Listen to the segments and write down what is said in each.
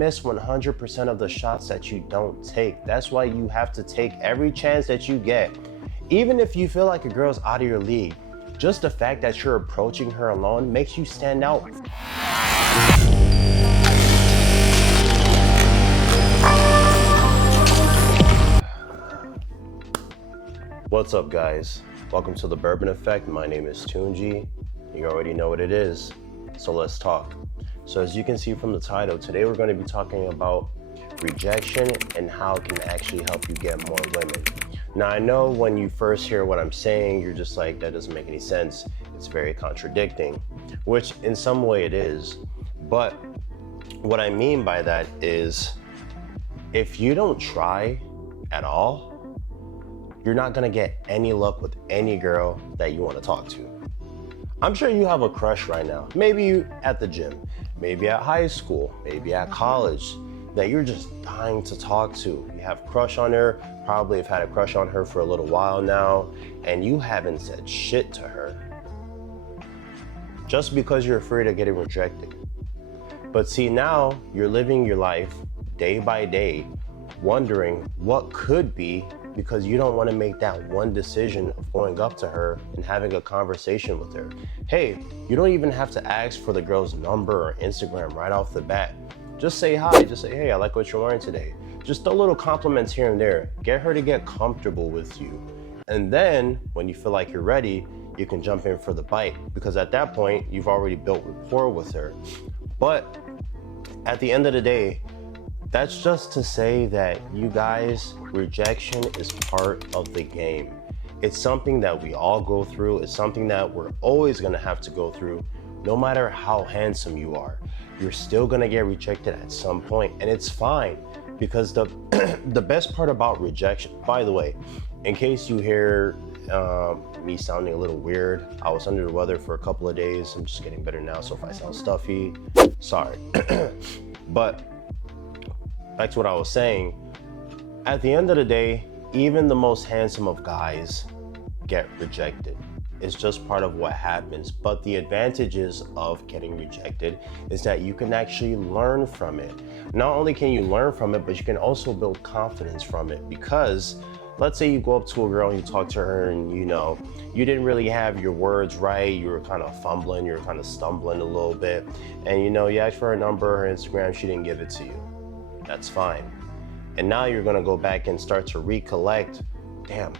miss 100% of the shots that you don't take. That's why you have to take every chance that you get. Even if you feel like a girl's out of your league, just the fact that you're approaching her alone makes you stand out. What's up, guys? Welcome to the Bourbon Effect. My name is Tunji. You already know what it is, so let's talk. So as you can see from the title, today we're going to be talking about rejection and how it can actually help you get more women. Now, I know when you first hear what I'm saying, you're just like, that doesn't make any sense. It's very contradicting, which in some way it is. But what I mean by that is, if you don't try at all, you're not gonna get any luck with any girl that you want to talk to. I'm sure you have a crush right now. Maybe you at the gym, maybe at high school, maybe at college, that you're just dying to talk to. You have a crush on her, probably have had a crush on her for a little while now, and you haven't said shit to her. Just because you're afraid of getting rejected. But see, now you're living your life day by day, wondering what could be, because you don't want to make that one decision of going up to her and having a conversation with her. Hey, you don't even have to ask for the girl's number or Instagram right off the bat. Just say hi, just say, hey, I like what you're wearing today. Just throw little compliments here and there. Get her to get comfortable with you. And then when you feel like you're ready, you can jump in for the bite, because at that point, you've already built rapport with her. But at the end of the day, that's just to say that, you guys, rejection is part of the game. It's something that we all go through. It's something that we're always gonna have to go through. No matter how handsome you are, you're still gonna get rejected at some point, and it's fine, because the best part about rejection, by the way, in case you hear me sounding a little weird, I was under the weather for a couple of days. I'm just getting better now, so if I sound stuffy, sorry. But back to what I was saying, at the end of the day, even the most handsome of guys get rejected. It's just part of what happens. But the advantages of getting rejected is that you can actually learn from it. Not only can you learn from it, but you can also build confidence from it. Because let's say you go up to a girl and you talk to her and you didn't really have your words right, you were kind of fumbling, you were kind of stumbling a little bit, and you asked for her number, her Instagram, she didn't give it to you. That's fine. And now you're gonna go back and start to recollect, damn,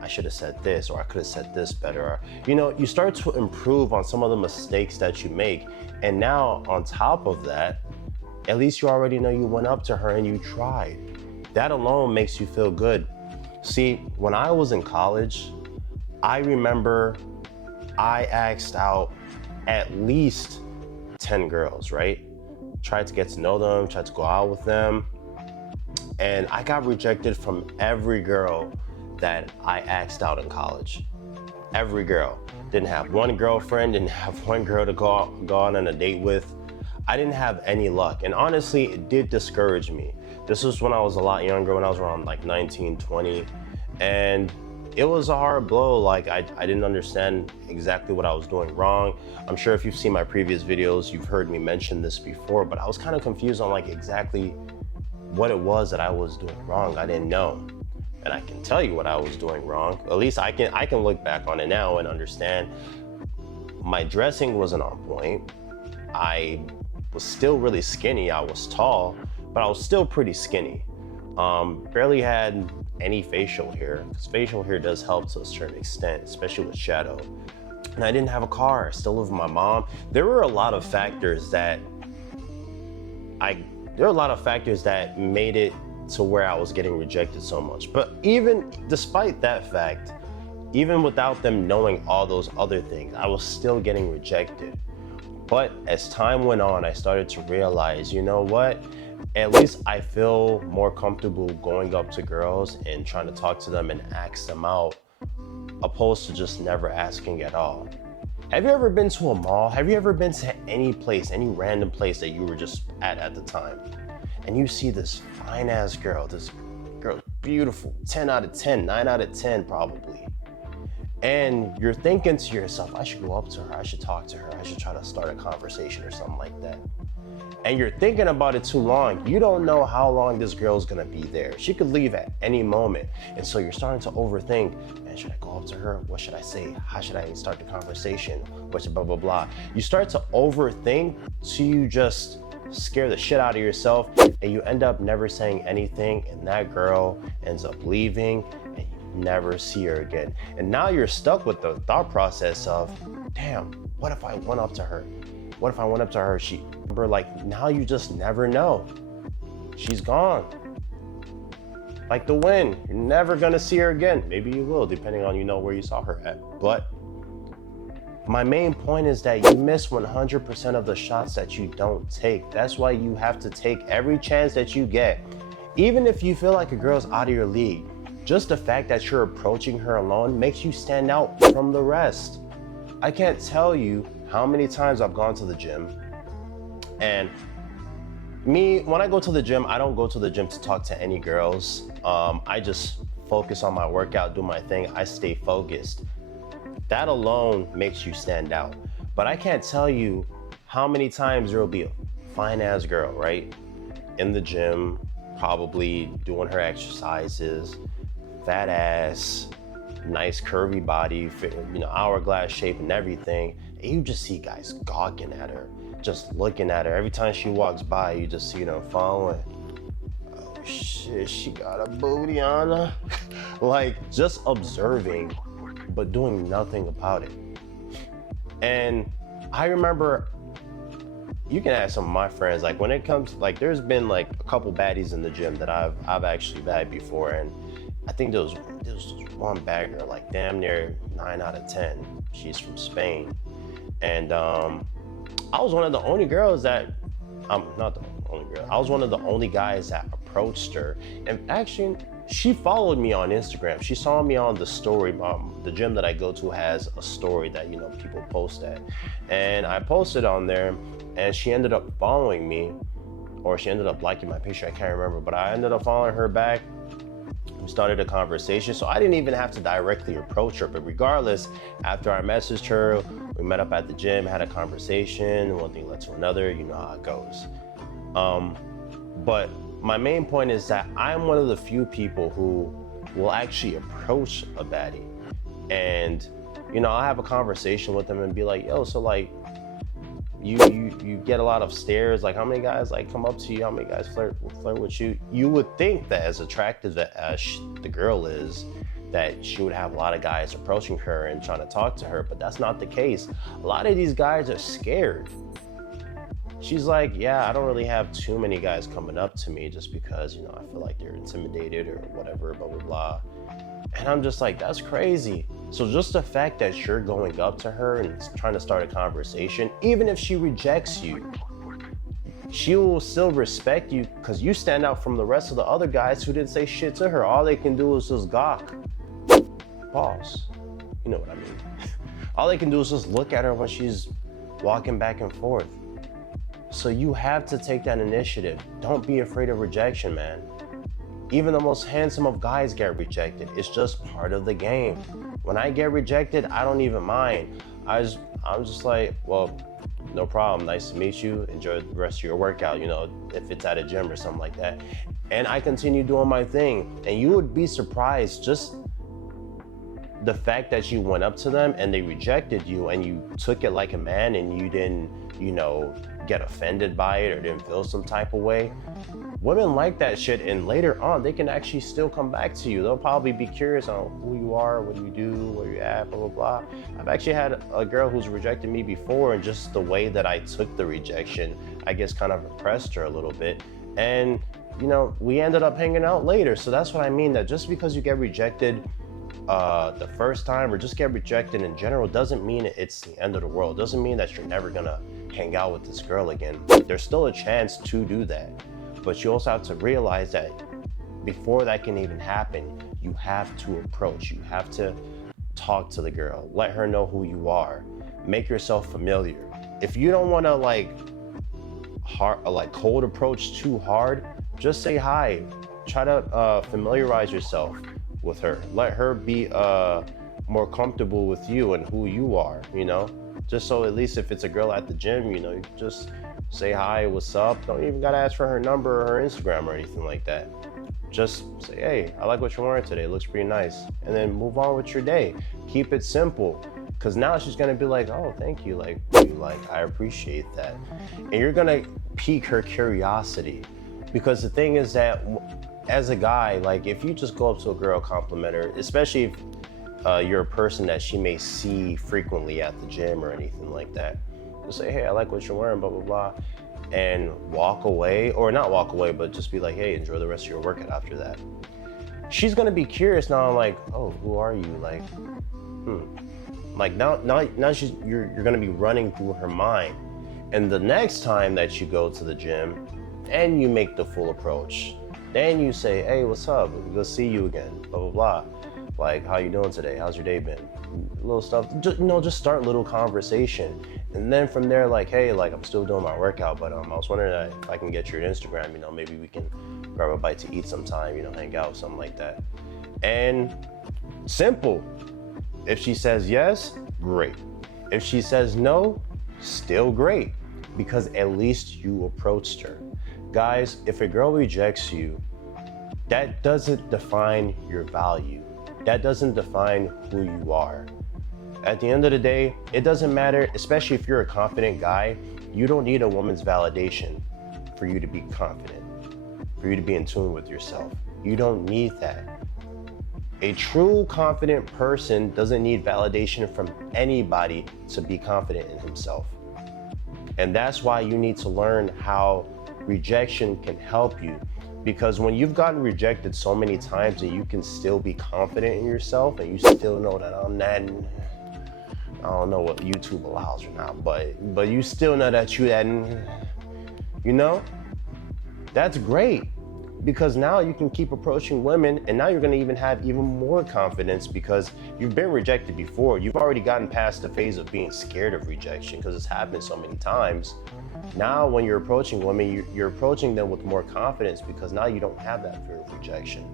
I should have said this, or I could have said this better. Or, you start to improve on some of the mistakes that you make. And now on top of that, at least you already know you went up to her and you tried. That alone makes you feel good. See, when I was in college, I remember I asked out at least 10 girls, right? Tried to get to know them, tried to go out with them. And I got rejected from every girl that I asked out in college. Every girl. Didn't have one girlfriend, didn't have one girl to go on a date with. I didn't have any luck. And honestly, it did discourage me. This was when I was a lot younger, when I was around like 19, 20. And it was a hard blow. Like I didn't understand exactly what I was doing wrong. I'm sure if you've seen my previous videos, you've heard me mention this before, but I was kind of confused on like exactly what it was that I was doing wrong. I didn't know. And I can tell you what I was doing wrong. At least I can look back on it now and understand. My dressing wasn't on point. I was still really skinny. I was tall, but I was still pretty skinny. Barely had any facial hair, because facial hair does help to a certain extent, especially with shadow. And I didn't have a car. I still live with my mom. There were a lot of factors that made it to where I was getting rejected so much. But even despite that fact, even without them knowing all those other things, I was still getting rejected. But as time went on, I started to realize, you know what? At least I feel more comfortable going up to girls and trying to talk to them and ask them out, opposed to just never asking at all. Have you ever been to a mall? Have you ever been to any place, any random place that you were just at the time? And you see this fine ass girl, this girl's beautiful, 10 out of 10, 9 out of 10 probably. And you're thinking to yourself, I should go up to her, I should talk to her, I should try to start a conversation or something like that. and you're thinking about it too long, you don't know how long this girl's gonna be there. She could leave at any moment. And so you're starting to overthink, man, should I go up to her? What should I say? How should I start the conversation? What's blah, blah, blah. You start to overthink, so you just scare the shit out of yourself, and you end up never saying anything, and that girl ends up leaving, and you never see her again. And now you're stuck with the thought process of, damn, what if I went up to her? What if I went up to her? Like, now you just never know. She's gone. Like the wind, you're never gonna see her again. Maybe you will, depending on where you saw her at. But my main point is that you miss 100% of the shots that you don't take. That's why you have to take every chance that you get. Even if you feel like a girl's out of your league, just the fact that you're approaching her alone makes you stand out from the rest. I can't tell you how many times I've gone to the gym, and when I go to the gym, I don't go to the gym to talk to any girls. I just focus on my workout, do my thing. I stay focused. That alone makes you stand out. But I can't tell you how many times there'll be a fine ass girl, right? In the gym, probably doing her exercises, fat ass, nice curvy body, hourglass shape and everything. And you just see guys gawking at her, just looking at her. Every time she walks by, you just see them following. Oh shit, she got a booty on her. Like, just observing, but doing nothing about it. And I remember, you can ask some of my friends, like when it comes, like there's been like a couple baddies in the gym that I've actually bagged before, and I think there was one bagger, like damn near 9 out of 10. She's from Spain. And I was one of the only girls that, not the only girl, I was one of the only guys that approached her. And actually, she followed me on Instagram. She saw me on the story. The gym that I go to has a story that people post at, and I posted on there, and she ended up following me, or she ended up liking my picture. I can't remember, but I ended up following her back. We started a conversation, so I didn't even have to directly approach her. But regardless, after I messaged her, we met up at the gym, had a conversation. One thing led to another. You know how it goes. But my main point is that I'm one of the few people who will actually approach a baddie, and I'll have a conversation with them and be like, yo, so like you get a lot of stares, like how many guys like come up to you, how many guys flirt with you? You would think that as attractive as the girl is, that she would have a lot of guys approaching her and trying to talk to her, but that's not the case. A lot of these guys are scared. She's like, yeah, I don't really have too many guys coming up to me just because, I feel like they're intimidated or whatever, blah, blah, blah. And I'm just like, that's crazy. So just the fact that you're going up to her and trying to start a conversation, even if she rejects you, she will still respect you because you stand out from the rest of the other guys who didn't say shit to her. All they can do is just gawk. Pause. You know what I mean. All they can do is just look at her when she's walking back and forth. So you have to take that initiative. Don't be afraid of rejection, man. Even the most handsome of guys get rejected. It's just part of the game. When I get rejected, I don't even mind. I'm just like, well, no problem. Nice to meet you. Enjoy the rest of your workout, if it's at a gym or something like that. And I continue doing my thing. And you would be surprised, just the fact that you went up to them and they rejected you and you took it like a man and you didn't, get offended by it or didn't feel some type of way. Women like that shit, and later on they can actually still come back to you. They'll probably be curious on who you are, what you do, where you're at, blah, blah, blah. I've actually had a girl who's rejected me before, and just the way that I took the rejection, I guess kind of impressed her a little bit. And, we ended up hanging out later. So that's what I mean, that just because you get rejected the first time or just get rejected in general doesn't mean it's the end of the world. Doesn't mean that you're never gonna hang out with this girl again. There's still a chance to do that. But you also have to realize that before that can even happen, you have to approach, you have to talk to the girl, let her know who you are, make yourself familiar. If you don't want to like cold approach too hard, just say hi. Try to familiarize yourself with her. Let her be more comfortable with you and who you are, just so at least if it's a girl at the gym, you just Say hi, what's up. Don't even gotta ask for her number or her Instagram or anything like that. Just say, hey, I like what you're wearing today. It looks pretty nice. And then move on with your day. Keep it simple. Because now she's gonna be like, oh, thank you. Like, I appreciate that. And you're gonna pique her curiosity. Because the thing is that as a guy, like if you just go up to a girl, compliment her, especially if you're a person that she may see frequently at the gym or anything like that, just say, hey, I like what you're wearing, blah, blah, blah. And walk away, or not walk away, but just be like, hey, enjoy the rest of your workout after that. She's gonna be curious now, like, oh, who are you? Like, Like now you're gonna be running through her mind. And the next time that you go to the gym and you make the full approach, then you say, hey, what's up? Good to see you again, blah, blah, blah. Like, how you doing today? How's your day been? Little stuff, just start little conversation. And then from there, like, hey, like I'm still doing my workout, but I was wondering if I can get your Instagram, maybe we can grab a bite to eat sometime, hang out, something like that. And simple. If she says yes, great. If she says no, still great, because at least you approached her. Guys, if a girl rejects you, that doesn't define your value. That doesn't define who you are. At the end of the day, it doesn't matter, especially if you're a confident guy, you don't need a woman's validation for you to be confident, for you to be in tune with yourself. You don't need that. A true confident person doesn't need validation from anybody to be confident in himself. And that's why you need to learn how rejection can help you. Because when you've gotten rejected so many times and you can still be confident in yourself and you still know that I'm not, I don't know what YouTube allows or not, but you still know that you that, that's great. Because now you can keep approaching women, and now you're gonna even have even more confidence because you've been rejected before. You've already gotten past the phase of being scared of rejection because it's happened so many times. Now when you're approaching women, you're approaching them with more confidence because now you don't have that fear of rejection.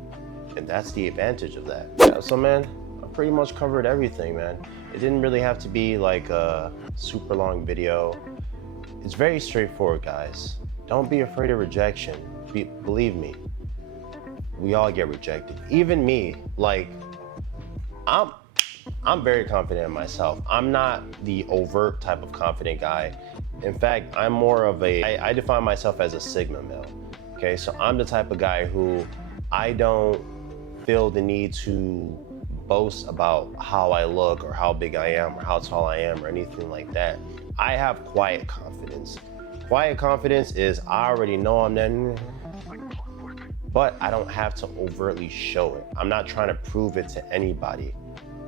And that's the advantage of that. Yeah, so man, I pretty much covered everything, man. It didn't really have to be like a super long video. It's very straightforward, guys. Don't be afraid of rejection. Believe me, we all get rejected. Even me, like, I'm very confident in myself. I'm not the overt type of confident guy. In fact, I'm more of I define myself as a Sigma male. Okay, so I'm the type of guy who I don't feel the need to boast about how I look or how big I am or how tall I am or anything like that. I have quiet confidence. Quiet confidence is I already know I'm that, but I don't have to overtly show it. I'm not trying to prove it to anybody.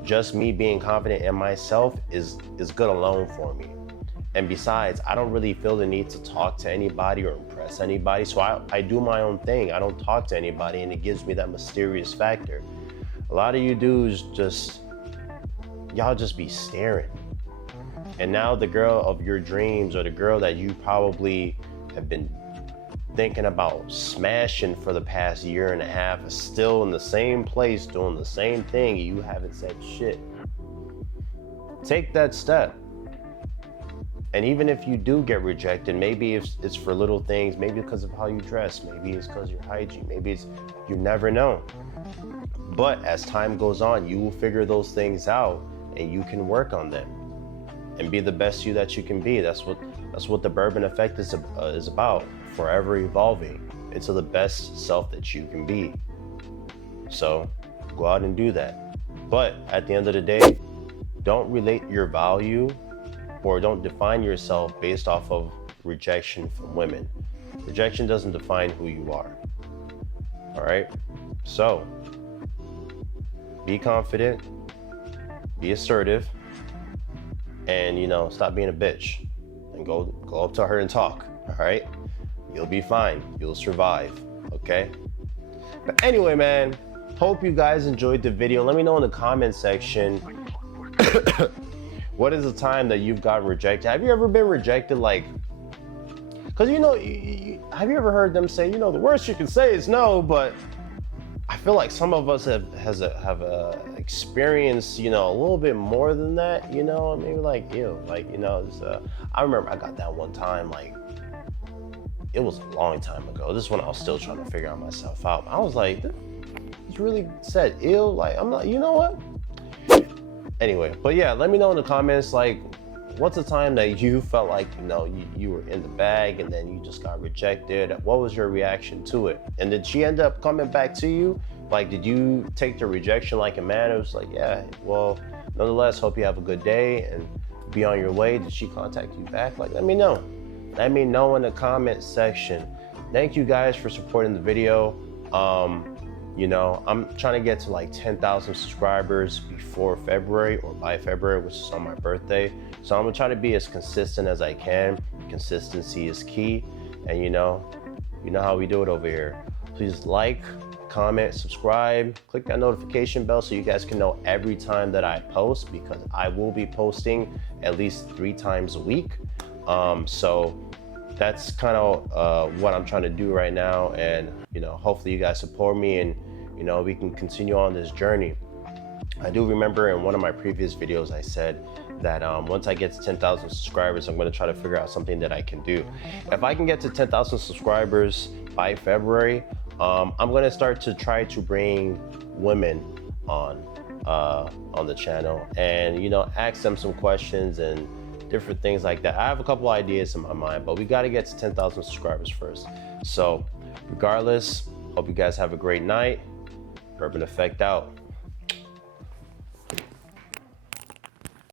Just me being confident in myself is good alone for me. And besides, I don't really feel the need to talk to anybody or impress anybody. So I do my own thing. I don't talk to anybody, and it gives me that mysterious factor. A lot of you dudes y'all just be staring. And now the girl of your dreams, or the girl that you probably have been thinking about smashing for the past year and a half, is still in the same place doing the same thing. You haven't said shit. Take that step. And even if you do get rejected, maybe it's for little things, maybe because of how you dress, maybe it's because your hygiene, maybe it's, you never know. But as time goes on, you will figure those things out and you can work on them and be the best you that you can be. That's what the bourbon effect is about. Forever evolving into the best self that you can be. So go out and do that. But at the end of the day, don't relate your value or don't define yourself based off of rejection from women. Rejection doesn't define who you are. All right? So be confident, be assertive, and stop being a bitch and go up to her and talk. All right? You'll be fine. You'll survive. Okay? But anyway, man, hope you guys enjoyed the video. Let me know in the comment section what is the time that you've gotten rejected. Have you ever been rejected? Like, because have you ever heard them say, the worst you can say is no? But I feel like some of us have experienced, a little bit more than that, maybe like, I remember I got that one time, like, it was a long time ago. This is when I was still trying to figure out myself out. I was like, this really said ill. Like, I'm not, you know what? Anyway, but yeah, let me know in the comments, like, what's the time that you felt like, you know, you were in the bag and then you just got rejected? What was your reaction to it? And did she end up coming back to you? Like, did you take the rejection like a man? It was like, yeah, well, nonetheless, hope you have a good day and be on your way. Did she contact you back? Like, let me know. Let me know in the comment section. Thank you guys for supporting the video. You know, I'm trying to get to like 10,000 subscribers before February or by February, which is on my birthday. So I'm gonna try to be as consistent as I can. Consistency is key. And you know how we do it over here. Please like, comment, subscribe, click that notification bell so you guys can know every time that I post, because I will be posting at least 3 times a week. So that's kind of what I'm trying to do right now. And, you know, hopefully you guys support me and, you know, we can continue on this journey. I do remember in one of my previous videos, I said that once I get to 10,000 subscribers, I'm going to try to figure out something that I can do. If I can get to 10,000 subscribers by February, I'm going to start to try to bring women on the channel and, you know, ask them some questions and different things like that. I have a couple ideas in my mind, but we got to get to 10,000 subscribers first. So regardless, hope you guys have a great night. Urban Effect out.